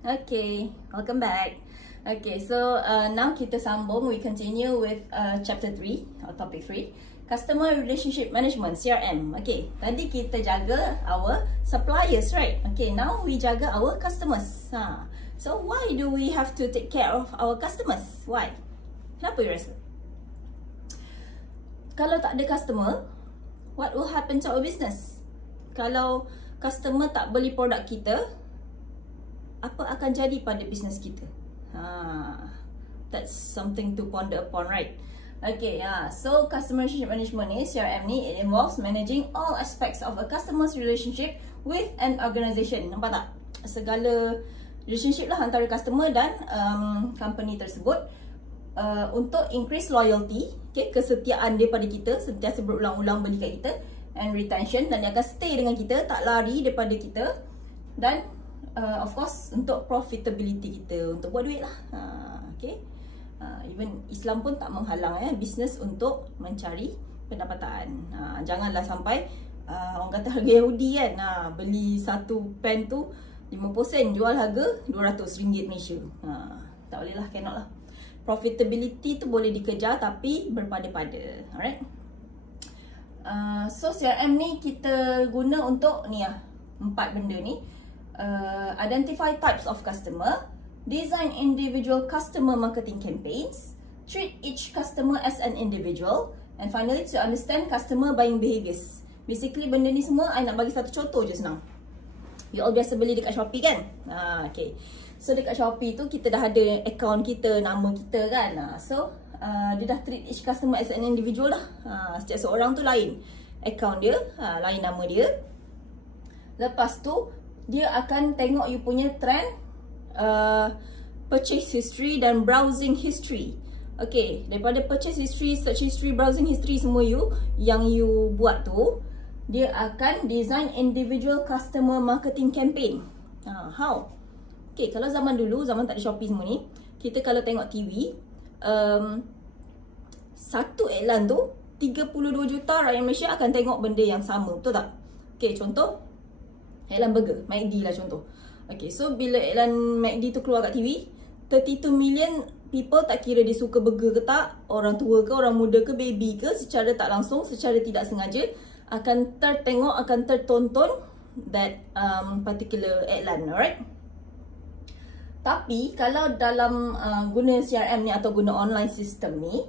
Okay, welcome back. Okay, so now kita sambung, we continue with chapter 3 or topic 3, Customer Relationship Management, CRM. Okay, tadi kita jaga our suppliers, right? Okay, now we jaga our customers. So why do we have to take care of our customers? Why? Kenapa you rasa? Kalau tak ada customer, what will happen to our business? Kalau customer tak beli produk kita, apa akan jadi pada bisnes kita? That's something to ponder upon, right? Okay, so customer relationship management ni, CRM ni, it involves managing all aspects of a customer's relationship with an organisation. Nampak tak? Segala relationship lah antara customer dan company tersebut untuk increase loyalty, okay, kesetiaan dia pada kita, sentiasa berulang-ulang beli kat kita, and retention, dan dia akan stay dengan kita, tak lari daripada kita, dan of course untuk profitability kita, untuk buat duit lah. Okay, even Islam pun tak menghalang bisnes untuk mencari pendapatan. Janganlah sampai orang kata harga Yahudi kan, beli satu pen tu 50 sen, jual harga RM200 Malaysia. Tak boleh lah, cannot lah. Profitability tu boleh dikejar tapi berpada-pada. Alright. So CRM ni kita guna untuk ni 4 benda ni. Identify types of customer, design individual customer marketing campaigns, treat each customer as an individual, and finally to understand customer buying behaviours. Basically benda ni semua I nak bagi satu contoh je senang. You all biasa beli dekat Shopee kan? Okay. So dekat Shopee tu kita dah ada account kita, nama kita kan. So dia dah treat each customer as an individual lah. Setiap seorang tu lain account dia, lain nama dia. Lepas tu dia akan tengok you punya trend, purchase history dan browsing history. Okay, daripada purchase history, search history, browsing history semua yang you buat tu, dia akan design individual customer marketing campaign. How? Okay, kalau zaman dulu, zaman tak ada Shopee semua ni, kita kalau tengok TV, satu iklan tu 32 juta rakyat Malaysia akan tengok benda yang sama, betul tak? Okay, contoh iklan burger, McD lah contoh. Okay, so bila iklan McD tu keluar kat TV, 32 million people, tak kira dia suka burger ke tak, orang tua ke, orang muda ke, baby ke, secara tak langsung, secara tidak sengaja, akan tertengok, akan tertonton that particular iklan, alright? Tapi kalau dalam guna CRM ni atau guna online system ni,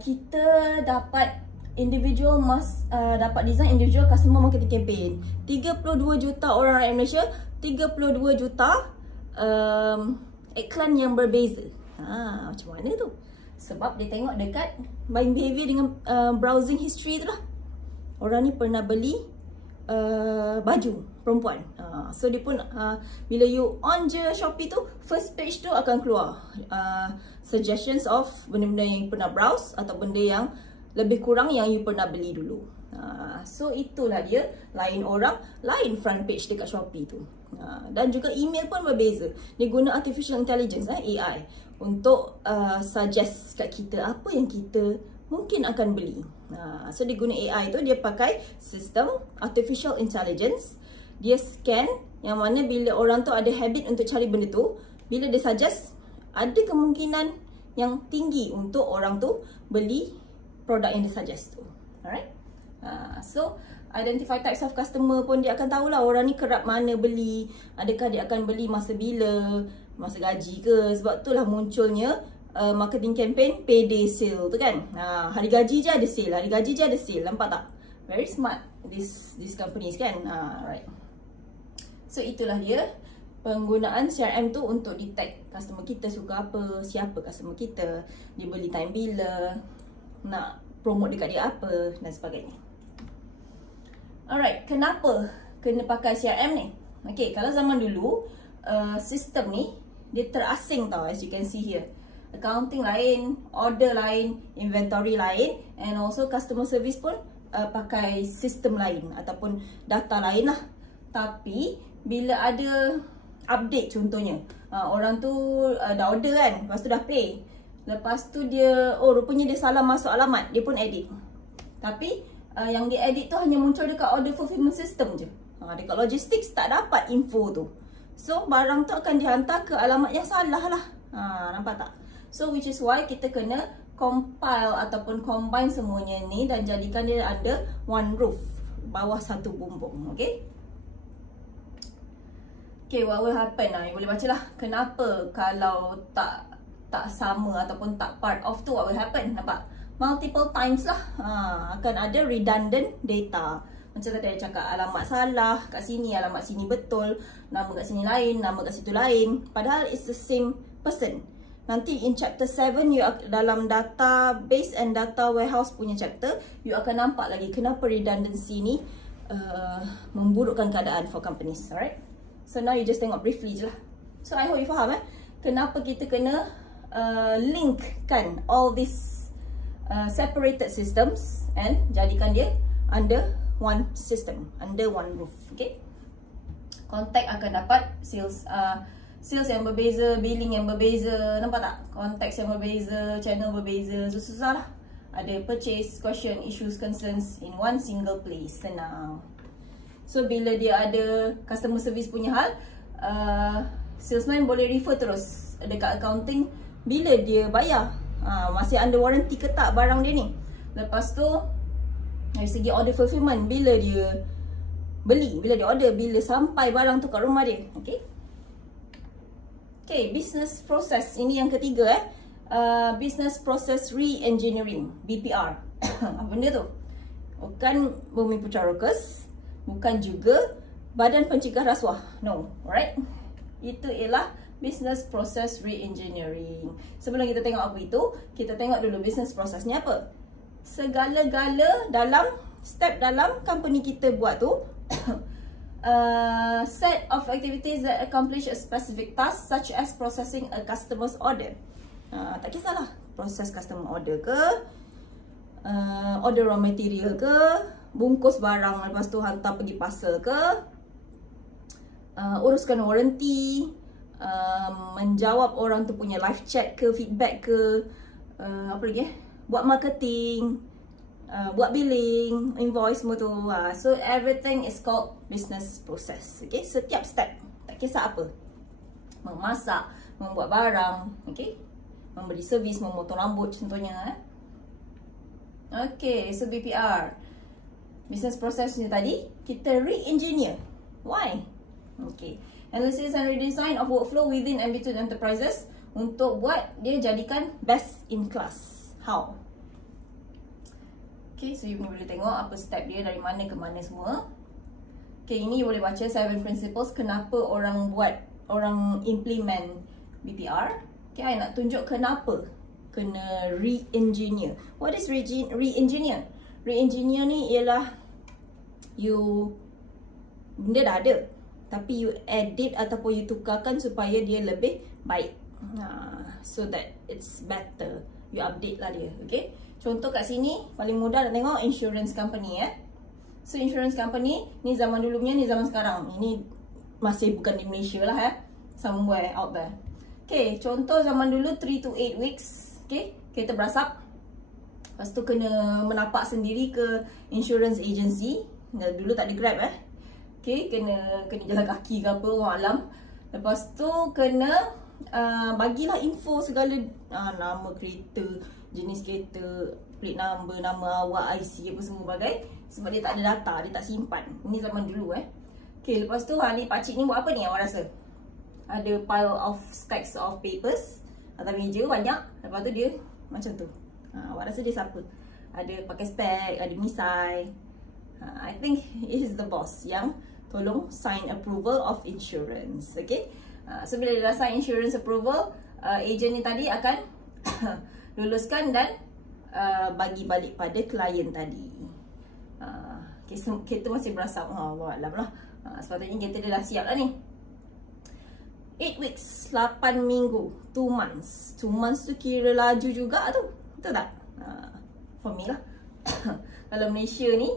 kita dapat dapat design individual customer marketing campaign. 32 juta orang rakyat Malaysia, 32 juta iklan yang berbeza. Macam mana tu? Sebab dia tengok dekat buying behavior dengan browsing history tu lah. Orang ni pernah beli baju perempuan. So dia pun bila you on je Shopee tu, first page tu akan keluar suggestions of benda-benda yang you pernah browse atau benda yang lebih kurang yang you pernah beli dulu. So itulah dia, lain orang, lain front page dekat Shopee tu. Dan juga email pun berbeza. Dia guna artificial intelligence, AI, untuk suggest kat kita apa yang kita mungkin akan beli. So dia guna AI tu, dia pakai sistem artificial intelligence. Dia scan, yang mana bila orang tu ada habit untuk cari benda tu, bila dia suggest, ada kemungkinan yang tinggi untuk orang tu beli produk yang dia suggest tu. Alright. So identify types of customer pun dia akan tahulah orang ni kerap mana beli, adakah dia akan beli masa bila, masa gaji ke. Sebab itulah munculnya marketing campaign payday sale tu kan. Hari gaji je ada sale, hari gaji je ada sale. Nampak tak? Very smart these companies kan. Right. So itulah dia penggunaan CRM tu untuk detect customer kita suka apa, siapa customer kita, dia beli time bila, nak promote dekat dia apa dan sebagainya. Alright, kenapa kena pakai CRM ni? Okay, kalau zaman dulu sistem ni dia terasing tau, as you can see here. Accounting lain, order lain, inventory lain, and also customer service pun pakai sistem lain ataupun data lain lah. Tapi bila ada update contohnya, orang tu dah order kan, lepas tu dah pay, lepas tu dia, rupanya dia salah masuk alamat, dia pun edit. Tapi yang dia edit tu hanya muncul dekat order fulfillment system je. Dekat logistics tak dapat info tu. So barang tu akan dihantar ke alamat yang salah lah. Nampak tak? So which is why kita kena compile ataupun combine semuanya ni dan jadikan dia under one roof, bawah satu bumbung. Okay. Okay, what will happen? You boleh baca lah. Kenapa kalau tak sama ataupun tak part of tu, what will happen? Nampak? Multiple times lah. Akan ada redundant data. Macam tadi saya cakap, alamat salah kat sini, alamat sini betul, nama kat sini lain, nama kat situ lain. Padahal it's the same person. Nanti in chapter 7, dalam database and data warehouse punya chapter, you akan nampak lagi kenapa redundancy ni memburukkan keadaan for companies. Alright? So now you just tengok briefly je lah. So I hope you faham kenapa kita kena linkkan all these separated systems and jadikan dia under one system, under one roof. Okay. Contact akan dapat sales yang berbeza, billing yang berbeza. Nampak tak? Contacts yang berbeza, channel berbeza. Susah lah. Ada purchase, question, issues, concerns in one single place. Senang. So bila dia ada customer service punya hal, salesman boleh refer terus dekat accounting bila dia bayar, masih under warranty ke tak barang dia ni. Lepas tu dari segi order fulfillment, bila dia beli, bila dia order, bila sampai barang tu kat rumah dia. Okay. Okay, business process. Ini yang ketiga business process re-engineering, BPR. Apa benda tu? Bukan Bumi Putra Rockers, bukan juga Badan Pencegah Rasuah. No, alright. Itu ialah business process re-engineering. Sebelum kita tengok apa itu, kita tengok dulu business process ni apa. Segala-gala dalam step dalam company kita buat tu set of activities that accomplish a specific task, such as processing a customer's order. Tak kisahlah, proses customer order ke, order raw material ke, bungkus barang lepas tu hantar pergi parcel ke, uruskan warranty, menjawab orang tu punya live chat ke, feedback ke, apa lagi buat marketing, buat billing, invoice semua tu. So everything is called business process. Okay, setiap step, tak kisah apa, memasak, membuat barang, okay, memberi servis, memotong rambut contohnya. Okay, so BPR, business process ni tadi kita re-engineer. Why? Okay, analysis and redesign of workflow within and between enterprises untuk buat dia jadikan best in class. How? Okay, so you boleh tengok apa step dia dari mana ke mana semua. Okay, ini you boleh baca 7 principles kenapa orang implement BPR. Okay, I nak tunjuk kenapa kena re-engineer. What is re-engineer? Re-engineer ni ialah benda dah ada, tapi you edit ataupun you tukarkan supaya dia lebih baik. So that it's better. You update lah dia. Okay. Contoh kat sini paling mudah nak tengok insurance company. So insurance company ni zaman dulu punya, ni zaman sekarang. Ini masih bukan di Malaysia lah somewhere out there. Okay, contoh zaman dulu 3 to 8 weeks. Okay, kereta berasap. Lepas tu kena menapak sendiri ke insurance agency. Dulu tak ada Grab Okay, kena jalan kaki ke apa, orang alam. Lepas tu kena bagilah info segala, nama kereta, jenis kereta, plate number, nama awak, IC apa semua bagai. Sebab dia tak ada data, dia tak simpan. Ini zaman dulu Okay, lepas tu ni pakcik ni buat apa ni awak rasa? Ada pile of stacks of papers atas meja banyak. Lepas tu dia macam tu. Awak rasa dia siapa? Ada pakai spek, ada misai. I think he is the boss yang tolong sign approval of insurance. Okay, so bila dia dah sign insurance approval, agent ni tadi akan luluskan dan bagi balik pada klien tadi. Kereta masih berasap, Allah Alam lah. Sepatutnya kereta dia dah siap lah ni. 8 weeks, 8 minggu, 2 months. 2 months tu kira laju juga tu, betul tak? For me lah. Kalau Malaysia ni,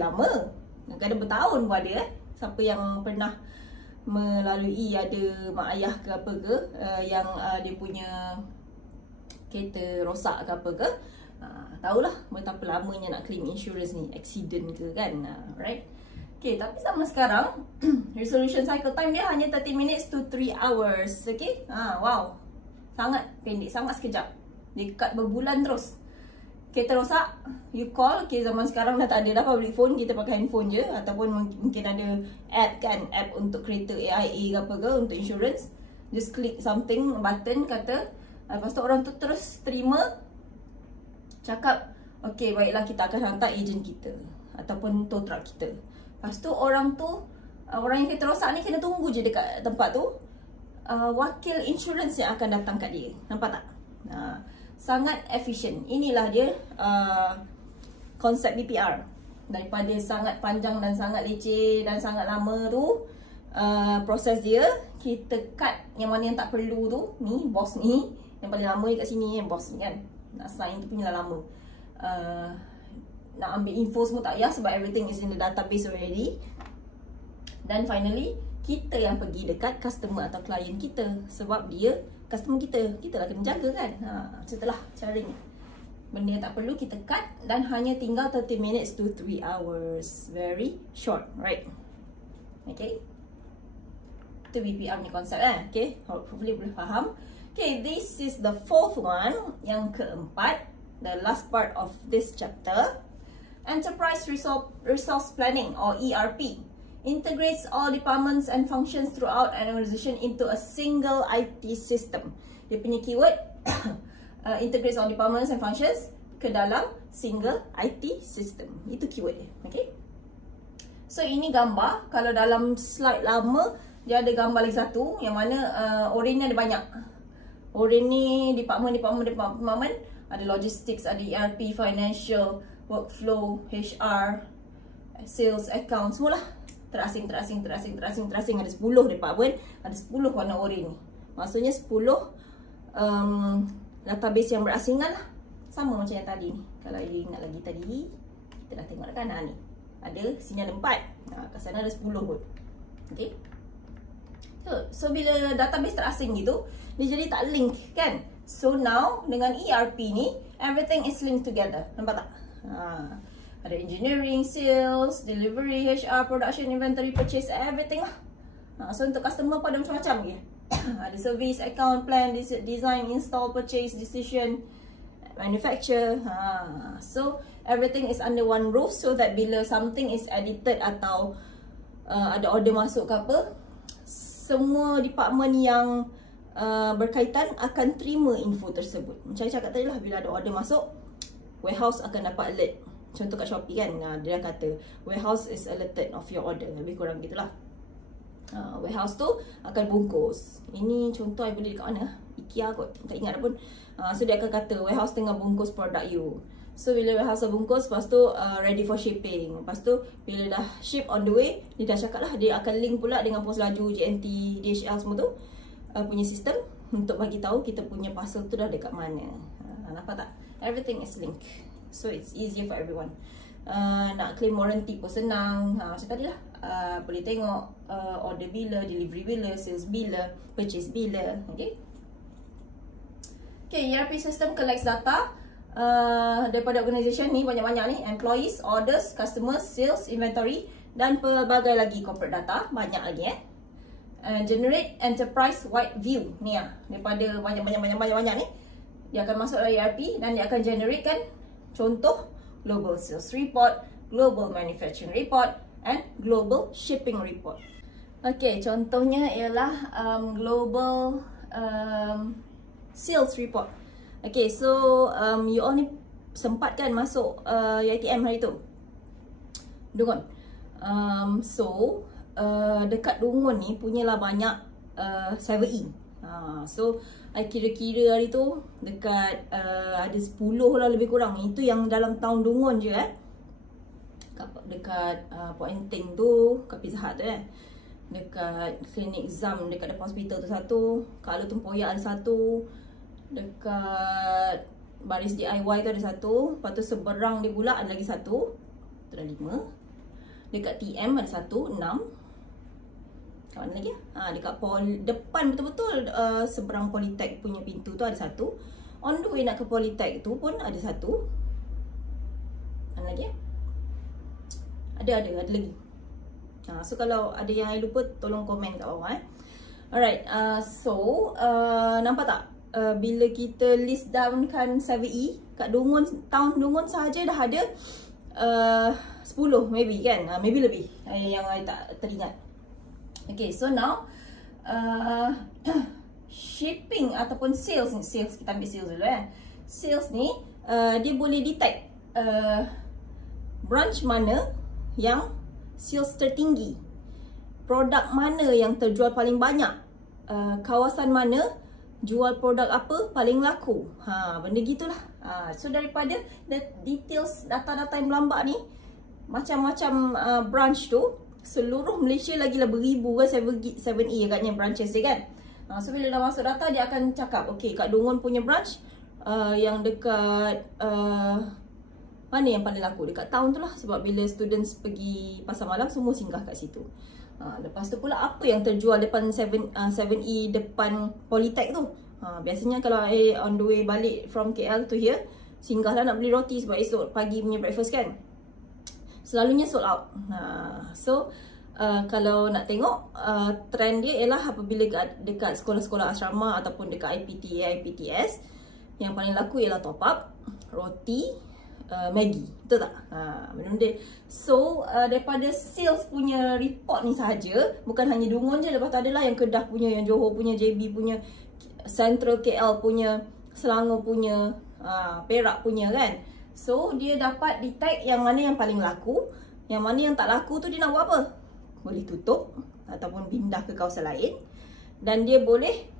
lama. Kadang bertahun pun ada. Siapa yang pernah melalui, ada mak ayah ke apa ke, yang dia punya kereta rosak ke apa ke, tahulah betapa lamanya nak claim insurance ni, accident ke kan. Right? Okay, tapi sama sekarang resolution cycle time dia hanya 30 minutes to 3 hours. Okay, wow, sangat pendek, sangat sekejap. Dekat berbulan terus. Kereta rosak, you call. Okay, zaman sekarang dah tak ada dah public phone, kita pakai handphone je. Ataupun mungkin ada app kan, app untuk kereta AIA ke apa ke, untuk insurance. Just click something, button kata, lepas tu orang tu terus terima, cakap, okay baiklah kita akan hantar ejen kita ataupun tow truck kita. Lepas tu orang yang kereta rosak ni kena tunggu je dekat tempat tu. Wakil insurance yang akan datang kat dia. Nampak tak? Sangat efisien. Inilah dia konsep BPR. Daripada sangat panjang dan sangat leceh dan sangat lama tu, proses dia kita cut yang mana yang tak perlu tu. Ni bos ni yang paling lama kat sini, bos ni kan. Nak sign tu punya lama. Nak ambil info semua tak payah sebab everything is in the database already. Dan finally, kita yang pergi dekat customer atau klien kita. Sebab dia customer kita, kita lah kena jaga kan. Setelah caranya, benda yang tak perlu kita cut dan hanya tinggal 30 minutes to 3 hours. Very short, right? Okay, itu BPR ni konsep kan. Okay, hopefully boleh faham. Okay, this is the fourth one, yang keempat, the last part of this chapter. Enterprise Resource Planning or ERP integrates all departments and functions throughout an organization into a single IT system. Dia punya keyword integrates all departments and functions ke dalam single IT system. Itu keyword dia. Okay. So ini gambar. Kalau dalam slide lama dia ada gambar lagi satu yang mana oren ni ada banyak. Oren ni department. Ada logistics, ada ERP, financial, workflow, HR, sales, account, semualah. Terasing. Ada 10 department, ada 10 warna oren ni. Maksudnya 10 database yang berasingan lah. Sama macam yang tadi ni. Kalau you ingat lagi tadi, kita dah tengok kan ni. Ada, sini ada 4. Kat sana ada 10 pun. Okay. So bila database terasing gitu, dia jadi tak link kan. So now dengan ERP ni, everything is linked together. Nampak tak? Ada engineering, sales, delivery, HR, production, inventory, purchase, everything lah. So untuk customer pada macam-macam je. Ada service, account, plan, design, install, purchase, decision, manufacture. So everything is under one roof, so that bila something is edited atau ada order masuk ke apa, semua department yang berkaitan akan terima info tersebut. Macam saya cakap tadi lah, bila ada order masuk, warehouse akan dapat alert. Contoh kat Shopee kan, dia kata warehouse is alerted of your order. Lebih kurang gitulah. Warehouse tu akan bungkus. Ini contoh I beli dekat mana? IKEA kot, tak ingat pun. So dia akan kata warehouse tengah bungkus produk you. So bila warehouse dah bungkus, lepas tu ready for shipping. Lepas tu bila dah ship on the way, dia dah cakap lah, dia akan link pula dengan pos laju, JNT, DHL semua tu punya sistem untuk bagi tahu kita punya parcel tu dah dekat mana. Nampak tak? Everything is linked. So it's easier for everyone. Nak claim warranty pun senang. Macam tadi lah. Boleh tengok order bila, delivery bila, sales bila, purchase bila. Okay. Okay, ERP system collects data daripada organisation ni, banyak-banyak ni. Employees, orders, customers, sales, inventory dan pelbagai lagi corporate data. Banyak lagi generate enterprise wide view ni daripada banyak ni, dia akan masuk dalam ERP dan dia akan generate kan, contoh global sales report, global manufacturing report and global shipping report. Okay, contohnya ialah global sales report. Okay, so you all ni sempat kan masuk UiTM hari tu, Dungun. Dekat Dungun ni punyalah banyak 7E. So I kira-kira hari tu dekat ada 10 lah lebih kurang. Itu yang dalam tahun Dungun je dekat Pointing tu, kat Pizza Hut tu dekat klinik Zam dekat depan hospital tu satu, kat Alor Tempoyak ada satu, dekat Baris DIY tu ada satu, lepas tu seberang dia pula ada lagi satu, tu dah 5. Dekat TM ada satu, 6. Kat mana lagi? Dekat depan betul-betul seberang Polytech punya pintu tu ada satu. On the way nak ke Polytech tu pun ada satu. Mana lagi? Ada lagi. So kalau ada yang I lupa, tolong komen kat bawah. Alright, nampak tak? Bila kita list down kan 7E, kat tahun Dungun sahaja dah ada 10 maybe kan, maybe lebih yang I tak teringat. Okay, so now shipping ataupun sales kita ambil sales dulu Sales ni dia boleh detect branch mana yang sales tertinggi, produk mana yang terjual paling banyak, kawasan mana jual produk apa paling laku. Benda gitulah. So daripada details data-data yang melambak ni, macam-macam branch tu, seluruh Malaysia lagi lah beribu kan 7E agaknya branches dia kan. So bila dah masuk data, dia akan cakap, okay, kat Dungun punya branch yang dekat mana yang paling laku? Dekat town tu lah. Sebab bila students pergi pasar malam, semua singgah kat situ. Lepas tu pula, apa yang terjual depan 7E depan Polytech tu? Biasanya kalau on the way balik from KL to here, singgahlah nak beli roti sebab esok pagi punya breakfast kan. Selalunya sold out. So kalau nak tengok trend dia ialah apabila dekat sekolah-sekolah asrama ataupun dekat IPTA, IPTS, yang paling laku ialah top up, roti, Maggi. Betul tak? Benda. So daripada sales punya report ni sahaja, bukan hanya Dungun je, lepas tu adalah yang Kedah punya, yang Johor punya, JB punya, Central KL punya, Selangor punya, Perak punya kan. So dia dapat detect yang mana yang paling laku, yang mana yang tak laku tu dia nak buat apa? Boleh tutup ataupun pindah ke kawasan lain. Dan dia boleh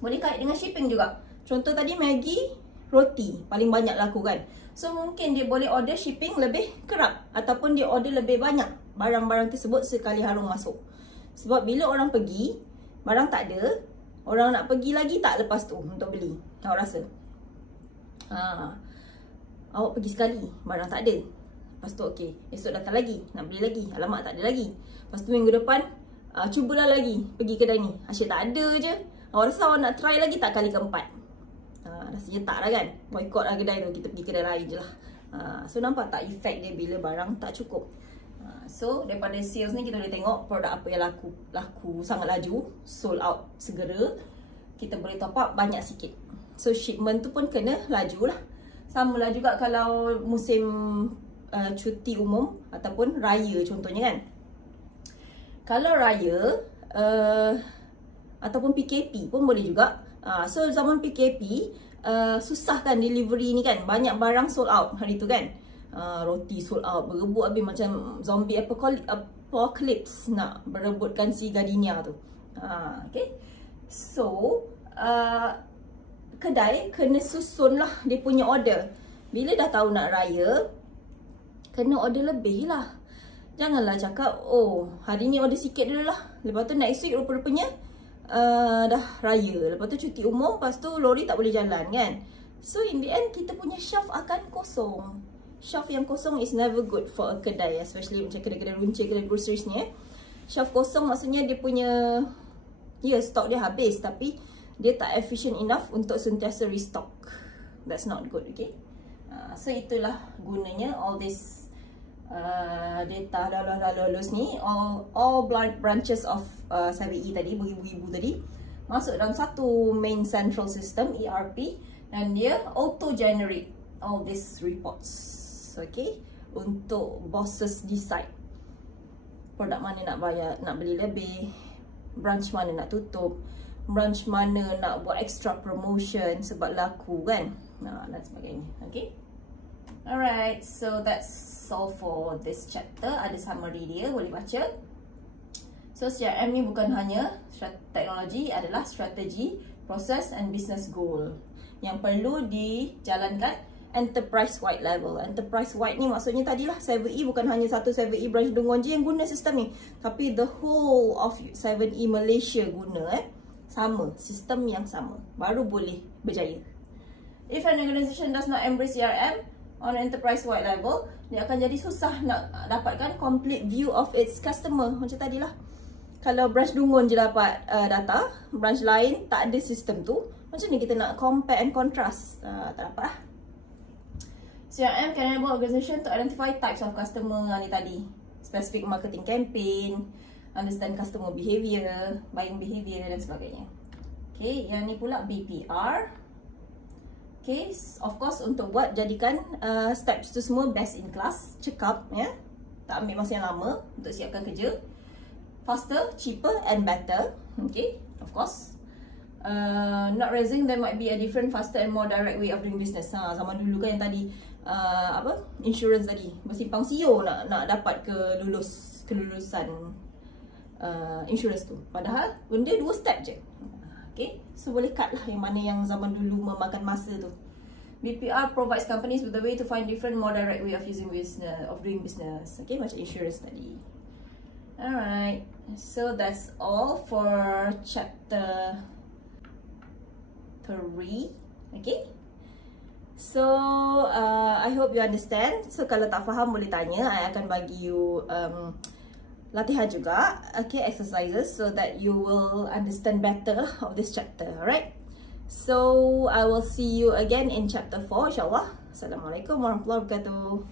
kait dengan shipping juga. Contoh tadi Maggi, roti paling banyak laku kan. So mungkin dia boleh order shipping lebih kerap, ataupun dia order lebih banyak barang-barang tersebut sekali harung masuk. Sebab bila orang pergi, barang tak ada, orang nak pergi lagi tak lepas tu untuk beli. Awak rasa? Awak pergi sekali, barang tak ada. Lepas tu okey, esok datang lagi, nak beli lagi, alamak tak ada lagi. Lepas tu minggu depan, cubalah lagi pergi kedai ni, asyik tak ada je. Awak rasa awak nak try lagi tak kali keempat? Rasanya tak lah kan. Boycott lah kedai tu, kita pergi kedai lain je lah. So nampak tak efek dia bila barang tak cukup. So daripada sales ni kita boleh tengok produk apa yang laku sangat laju, sold out segera. Kita boleh top up banyak sikit. So shipment tu pun kena laju lah. Sama lah juga kalau musim cuti umum ataupun raya contohnya kan. Kalau raya ataupun PKP pun boleh juga. So zaman PKP susah kan delivery ni kan. Banyak barang sold out hari tu kan. Roti sold out, berebut habis macam zombie apocalypse nak berebutkan si Gardenia tu. Okay. So kedai kena susun lah dia punya order. Bila dah tahu nak raya, kena order lebih lah. Janganlah cakap, oh hari ni order sikit dulu lah, lepas tu next week rupa-rupanya dah raya, lepas tu cuti umum, lepas tu lori tak boleh jalan kan. So in the end kita punya shelf akan kosong. Shelf yang kosong is never good for a kedai, especially macam kedai-kedai runcit, kedai groceries ni Shelf kosong maksudnya dia punya stok dia habis, tapi dia tak efficient enough untuk sentiasa restock. That's not good, okay. So itulah gunanya all this data dah lulus ni, all branches of 7E tadi, beribu-ibu tadi, masuk dalam satu main central system ERP, dan dia auto generate all these reports, okay, untuk bosses decide produk mana nak bayar, nak beli lebih, branch mana nak tutup, branch mana nak buat extra promotion sebab laku kan, dan sebagainya. Okay, alright, so that's all for this chapter. Ada summary dia, boleh baca. So CRM ni bukan hanya teknologi, adalah strategi, proses and business goal yang perlu dijalankan enterprise wide level. Enterprise wide ni maksudnya tadilah 7E bukan hanya satu 7E branch Dungun je yang guna sistem ni, tapi the whole of 7E Malaysia guna sama, sistem yang sama, baru boleh berjaya. If an organisation does not embrace CRM on enterprise wide level, dia akan jadi susah nak dapatkan complete view of its customer. Macam tadilah, kalau branch Dungun je dapat data, branch lain tak ada sistem tu, macam ni kita nak compare and contrast? Tak dapat lah. CRM can enable organisation to identify types of customer ni tadi. specific marketing campaign, understand customer behavior, buying behavior dan sebagainya. Okay, yang ni pula BPR. Okay, of course untuk buat jadikan steps tu semua best in class, cekap ya. Tak ambil masa yang lama untuk siapkan kerja. Faster, cheaper and better. Okay, of course. Not raising, there might be a different, faster and more direct way of doing business. Zaman dulu kan yang tadi insurance tadi, bersimpang siur nak dapat kelulusan insurance tu. Padahal benda 2 step je. Okay, so boleh cut lah yang mana yang zaman dulu memakan masa tu. BPR provides companies with a way to find different, more direct way of doing business. Okay, macam insurance tadi. Alright, so that's all for chapter 3. Okay, so I hope you understand. So kalau tak faham boleh tanya, I akan bagi you latihan juga, okay, exercises, so that you will understand better of this chapter. Alright, so I will see you again in chapter 4 insyaAllah. Assalamualaikum warahmatullahi wabarakatuh.